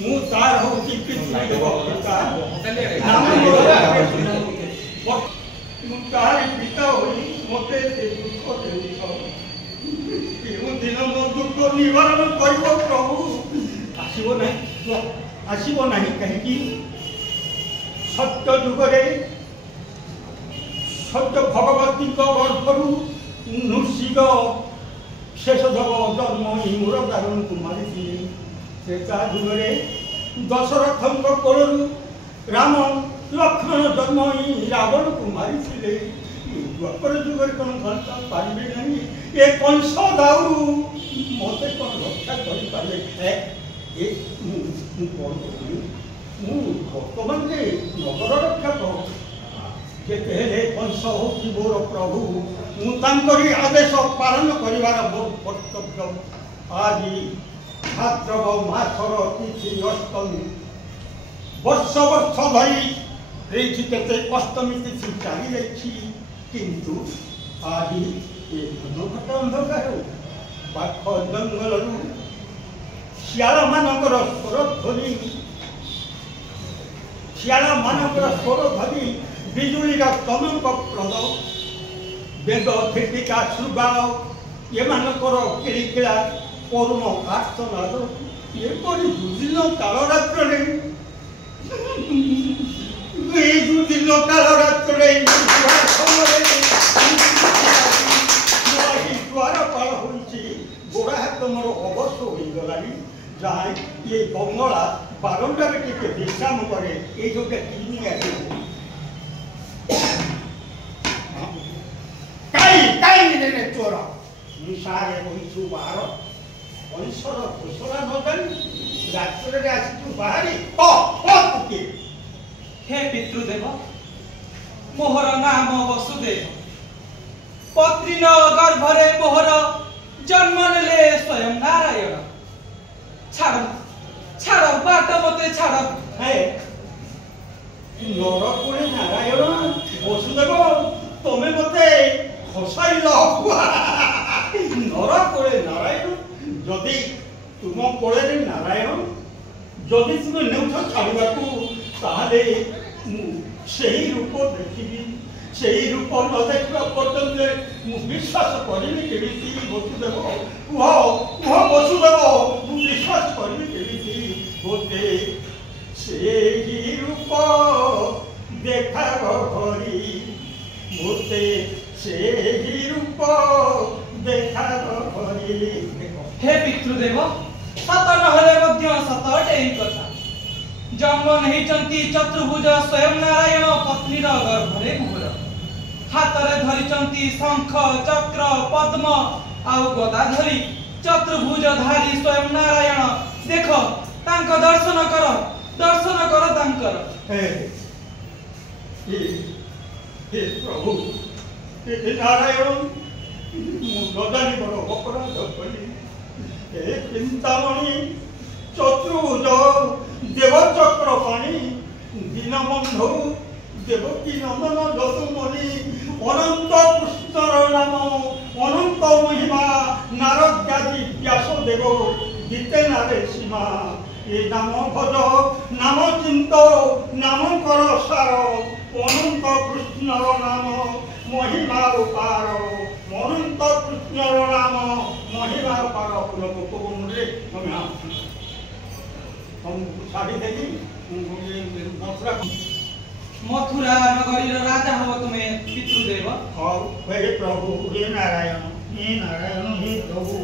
ମୁଁ ତାର ହଉଛି ପୃଥିବୀ ଦେବ ପିତା ମୁଁ ତାର ପିତା ହୋଇ ମୋତେ ଦୁଃଖ ଦେଉଛ। କେଉଁ ଦିନ ମୋ ଦୁଃଖ ନିବାରଣ କରିବ ପ୍ରଭୁ? ଆସିବ ନାହିଁ କାହିଁକି? ସତ୍ୟ ଯୁଗରେ ସତ୍ୟ ଭଗବତୀଙ୍କ ଗର୍ଭରୁ ନୃସିଂହ ଶେଷଦେବ ଜନ୍ମ ହିଁ ମୋର ଦାରୁଣକୁ ମାରିଥିଲେ। ତ୍ରେତା ଯୁଗରେ ଦଶରଥଙ୍କ କୋଳରୁ ରାମ ଲକ୍ଷ୍ମଣ ଜନ୍ମ ହିଁ ରାବଣକୁ ମାରିଥିଲେ। ଦ୍ୱାପର ଯୁଗରେ କ'ଣ ଘଣ୍ଟା ପାରିବେ ନାହିଁ? ଏ କଂସ ଦାଉରୁ ମୋତେ କ'ଣ ରକ୍ଷା କରିପାରିବେ? ମୁଁ ବର୍ତ୍ତମାନରେ ନଗର ରକ୍ଷକ। ଯେତେହେଲେ କଂସ ହେଉଛି ମୋର ପ୍ରଭୁ, ମୁଁ ତାଙ୍କରି ଆଦେଶ ପାଳନ କରିବାର ମୋର କର୍ତ୍ତବ୍ୟ। ଆଜି ଭାଦ୍ରବ ମାସର ତିଥି ଅଷ୍ଟମୀ। ବର୍ଷ ଧରି ଏଇଠି କେତେ ଅଷ୍ଟମୀ ତିଥି ଚାଲି ଯାଇଛି, କିନ୍ତୁ ଆଜି ଏ ଘନଘଟ ଅନ୍ଧକାର ପାଖ ଜଙ୍ଗଲରୁ ଶିଆଳମାନଙ୍କର ସ୍ୱର ଧ୍ୱନି ବିଜୁଳିର ଚମକ ପ୍ରଦ ବେଗ ଥିଟିକା ଶୃଗାଳ ଏମାନଙ୍କର କିଳିକିଳା କରୁଣ ଆର୍ତ୍ତନାଦ ଏପରି ଦୁର୍ଦିନ କାଳରାତ୍ରରେ ଦ୍ୱାରପାଳ ହୋଇଛି। ଗୋଡ଼ ହାତ ମୋର ଅବଶ୍ୟ ହୋଇଗଲାଣି। ଯାଏ ଏ ବଙ୍ଗଳା ବାରଣ୍ଡାରେ ଟିକେ ବିଶ୍ରାମ କରେ। ଏଇ ଯୋଉଟା କିଣି ଆସିବ କାହିଁକି ଚୋର ନିଶାରେ ରହିଛୁ ବାହାର ବଂଶର ଘୋଷଣା ନ ଜାଣି ରାତ୍ରରେ ଆସିଛୁ ବାହାରି। हे पितृदेव, मोहर नाम वसुदेव। पत्रीन गर्भरे मोहर जन्म नेले स्वयं नारायण। छाड़ बाट मते छाड़। नरकुले नारायण वसुदेव तमे मते हसाइल। नरकुले नारायण जदि तुम कोले नारायण जदि तुम नेउछ छाड़िबाकू ताहले ସେହି ରୂପ ଦେଖିବି। ସେହି ରୂପ ନ ଦେଖିବା ପର୍ଯ୍ୟନ୍ତ ମୁଁ ବିଶ୍ୱାସ କରିବି କେମିତି? ବସୁଦେବ କୁହ ବସୁଦେବ, ମୁଁ ବିଶ୍ୱାସ କରିବି କେମିତି? ମୋତେ ସେହି ରୂପ ଦେଖାବ ଭରି, ମୋତେ ସେହି ରୂପ ଦେଖାବ ଭରି। हे पितृदेव, सत नहेले मध्य सत अटे एही कथा। जन्म नहीं चतुर्भुज स्वयं नारायण पत्नीर गर्भरे मोहर। हाथरे धरी शंख चक्र पद्म आउ गदा धरी चतुर्भुज धारी स्वयं नारायण। देख तांको दर्शन कर तांकर। हे प्रभु हे नारायण, गदानी बड़ अपराध कली। हे चिंतामणि चतुर्भुज देवचक्र पाणी दीनबंधु देवकी नंदन यदुमणि अनंत कृष्णर नाम अनंत महिमा नारदादि व्यासदेव गीते नारे सीमा। ये नाम भज नाम चिंत नाम कर सार अनंत कृष्णर नाम महिमा उपार। अनंत कृष्णर नाम महिमा उपार। मथुरा नगरी राजा हव तुमे पितृदेव। हे प्रभु हे नारायण हे प्रभु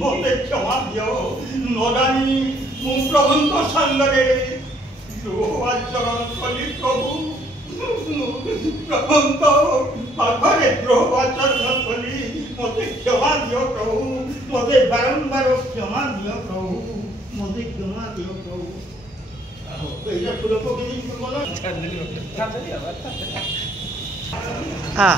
मते क्षमा दियो। नदानी मु प्रभुଙ୍କ संगरे जो आचरण कली प्रभु प्रभुଙ୍କ पाखरे द्रोह आचरण कली। मते क्षमा दियो प्रभु, मते बारंबार क्षमा दियो प्रभु, मते क्षमा दियो प्रभु। हाँ